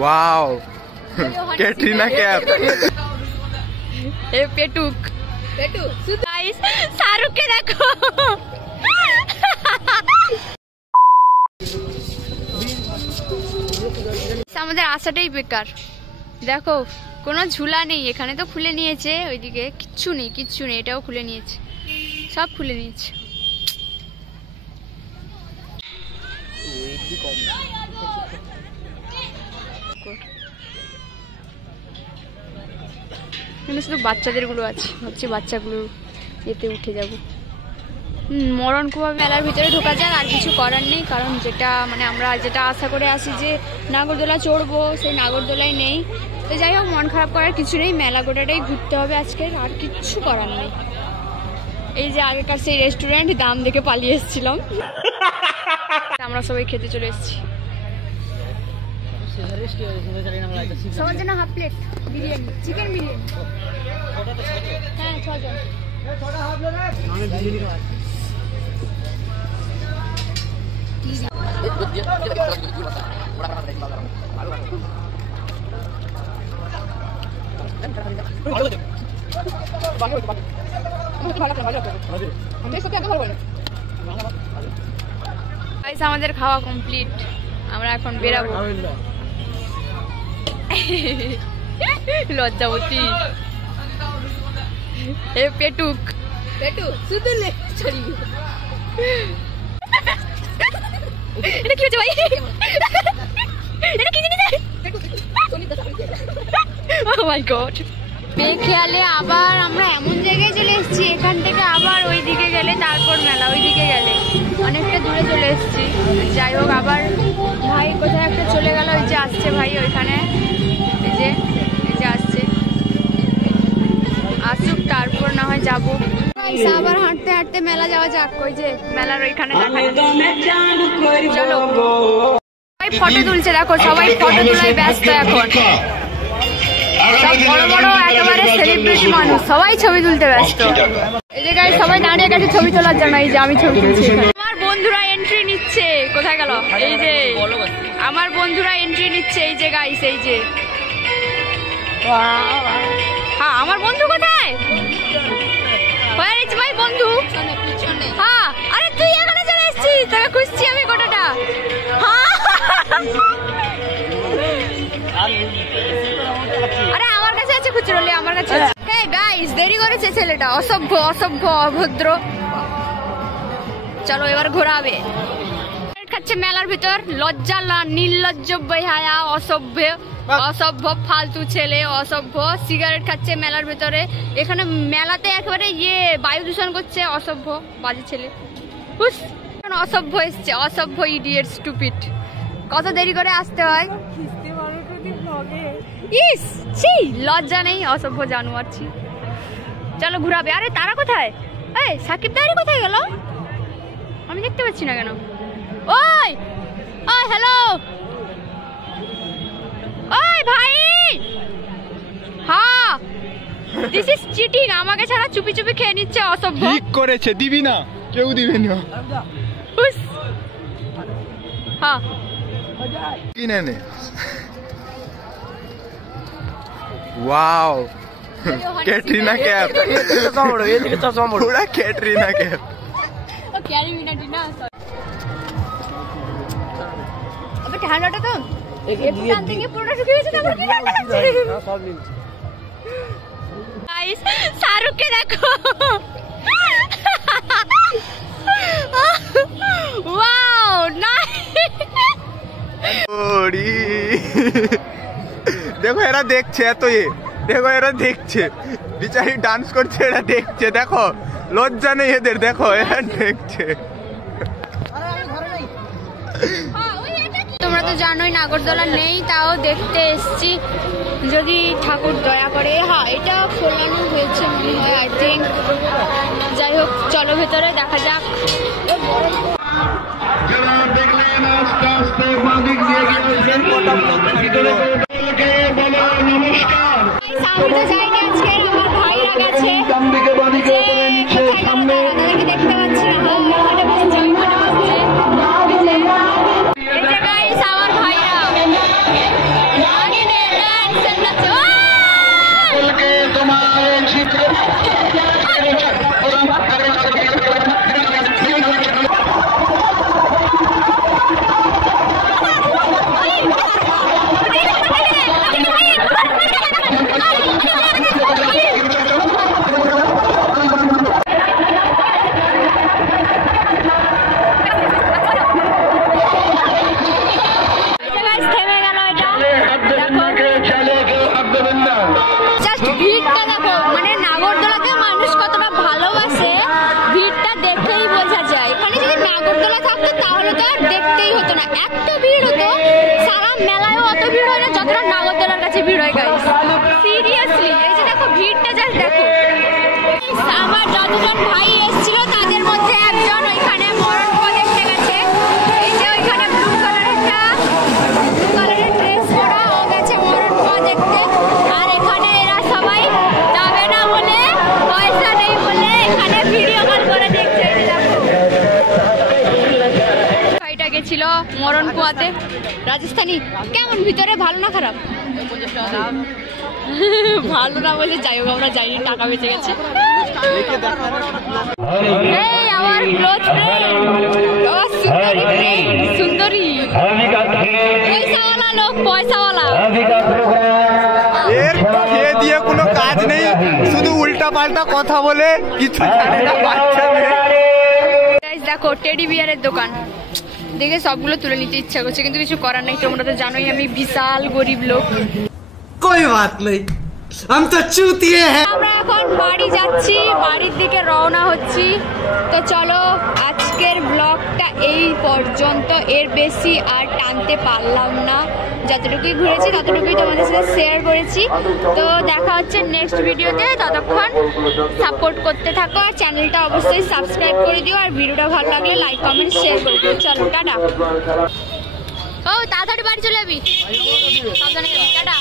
Wow Katrina Kaif पेटुक guys Shahrukh के देखो আমাদের আসাটাই বেকার। দেখো কোনো ঝুলা নেই এখানে, তো খুলে নিয়েছে ওইদিকে, কিচ্ছু নেই এটাও খুলে নিয়েছে, সব খুলে নিয়েছে। শুধু বাচ্চাদের গুলো আছে, ভাবছি বাচ্চাগুলো এতে উঠে যাব। মরণ কুয়া মেলার ভিতরে ঢোকা যাক, আর কিছু করার নেই, কারণ যেটা মানে আমরা যেটা আশা করে আসি যে নাগরদোলা চড়বো, সেই নাগরদোলাই নেই। তো যাই হোক, মন খারাপ করার কিছু নেই, মেলা গোটাটাই ঘুরতে হবে আজকে, আর কিচ্ছু করার নেই। এই যে আগেকার সেই রেস্টুরেন্ট, দাম দেখে পালিয়ে এসেছিলাম, আমরা সবাই খেতে চলে এসেছি। সবার জন্য half plate biryani, chicken biryani. হ্যাঁ 6 জন। আমাদের খাওয়া কমপ্লিট, আমরা এখন বেরাবো। লজ্জাবতী পেটুক শুধু এটা কি হচ্ছে ভাই? এটা কি জিনিস? Oh my God! বেখেয়ালে আবার আমরা এমন জায়গায় চলে এসেছি, এখান থেকে আবার ওই দিকে গেলে তারপর মেলা, ওই দিকে গেলে অনেকটা দূরে চলে এসেছি। যাই হোক, আবার ভাই কোথায় একটা চলে গেল, ওই যে আসছে ভাই ওইখানে, এই যে আসছে, আসুক তারপর না হয় যাবো। আবার হাঁটতে হাঁটতে মেলা যাওয়া যাক, ওই যে মেলার ওইখানে চলো। সবাই ফটো তুলছে, দেখো সবাই ফটো তোলায় ব্যস্ত এখন, সব বড় বড় একেবারে সেলিব্রিটি মানুষ, সবাই ছবি তুলতে ব্যস্ত। এই যে গাইস সবাই দাঁড়িয়ে গেছে ছবি তোলার জন্য, এই যে আমি ছবি তুলছি। আমার বন্ধুরা এন্ট্রি নিচ্ছে, কোথায় গেল? এই যে আমার বন্ধুরা এন্ট্রি নিচ্ছে, এই যে গাইস, এই যে। হ্যাঁ আমার বন্ধু কোথায়? ভাই বন্ধু, হ্যাঁ আরে তুই এখানে চলে এসেছিস, তোকে খুঁজছি আমি গোটাটা। আরে আমার কাছে আছে খুচরো, আমার কাছে। হ্যাঁ গাইস দেরি করেছে ছেলেটা, অসভ্য অভদ্র। চলো এবার ঘোরাবে। খাচ্ছে মেলার ভিতর, লজ্জা নির্লজ্জ বেহায়া অসভ্য ফালতু ছেলে, অসভ্য সিগারেট খাচ্ছে মেলার ভিতরে। এখানে মেলাতে একেবারে বায়ু দূষণ করছে, অসভ্য বাজে ছেলে। অসভ্য এসছে, অসভ্য ইডিয়েট স্টুপিড। কত দেরি করে আসতে হয়, ইস ছি লজ্জা নেই, অসভ্য জানোয়ার ছি। চলো ঘুরাবে। আরে তারা কোথায়? এই সাকিব দাঁড়ি কোথায় গেল? আমি দেখতে পাচ্ছি না কেন। ওই ওই হ্যালো, ওই ভাই, হ্যাঁ দিস ইজ চিটিং। আমাকে ছাড়া চুপি চুপি খেয়ে নিচ্ছে, অসভ্য। ঠিক করেছে, দিবি না, কেউ দিবে না। হ্যাঁ কিনে নে। वाओ कैटरीना कैफ, पूरा कैटरीना कैफ। अबे ঠান্ডাটা তো এখান থেকে পুরোটা শুকিয়ে গেছে, তারপর কি ঠান্ডা লাগছে। গাইস শাহরুখকে দেখো, ওয়াও দেখো এরা দেখছে, এত দেখো এরা দেখছে, বিচারি ডান্স করছে, এরা দেখছে, দেখো লজ্জা নেই এদের, দেখো এরা দেখছে। তোমরা তো জানোই নাগরদোলা নেই, তাও দেখতে এসছি, যদি ঠাকুর দয়া করে। হ্যাঁ এটা খোলানো হয়েছে মনে হয়, আই থিঙ্ক। যাই হোক চলো ভেতরে দেখা যাক। আমি তো যাইনি আজকে, আমার ভাইরা গেছে, দেখতে পাচ্ছি না। আমার ভাইরা না, এত ভিড় হতো। সারা মেলায়ও অত ভিড় হয় না যতটা নাগরদোলার কাছে ভিড় হয় গাইস, সিরিয়াসলি। এই যে দেখো ভিড়টা, জাস্ট দেখো। আমার যতজন ভাই এসেছিল তাদের মধ্যে একজন ওইখানে মরণ দেখতে গেছে। এই যে ওইখানে ব্লু কালারের ড্রেস পরা, ও গেছে মরণ দেখতে। আর এখানে এরা সবাই যাবে না বলে, পয়সা নেই বলে এখানে ভিডিও কল করে দেখছে। ভাইটা গেছিল মরণ কুয়াতে, রাজস্থানী। কেমন ভিতরে, ভালো না খারাপ? ভালো না বলে যাই হোক, আমরা যাইনি, টাকা বেঁচে গেছে। এই আমার ক্লোজ ফ্রেন্ড, সুন্দরী পয়সাওয়ালা লোক, পয়সাওয়ালা। এর খেয়ে দিয়ে কোনো কাজ নেই, শুধু উল্টা পাল্টা কথা বলে কিছু জানে না বাচ্চা মেয়ে। দেখো টেডি বিয়ারের দোকান দেখে সবগুলো তুলে নিতে ইচ্ছা করছে, কিন্তু কিছু করার নেই। তোমরা তো জানোই আমি বিশাল গরিব লোক। कोई बात नहीं, हम तो चूतिए हैं। আমরা এখন বাড়ি যাচ্ছি, বাড়ির দিকে রওনা হচ্ছি। তো চলো, আজকের ব্লগটা এই পর্যন্ত, এর বেশি আর টানতে পারলাম না। যতটুকুই ঘুরেছি ততটুকুই তোমাদের সাথে শেয়ার করেছি। তো দেখা হচ্ছে নেক্সট ভিডিওতে, ততক্ষণ সাপোর্ট করতে থাকো আর চ্যানেলটা অবশ্যই সাবস্ক্রাইব করে দিও। আর ভিডিওটা ভালো লাগলে লাইক কমেন্ট শেয়ার করে দিও। চলো টাটা। ও তাড়াতাড়ি বাড়ি চলে যাবি, সাবধানে যাবি, টাটা।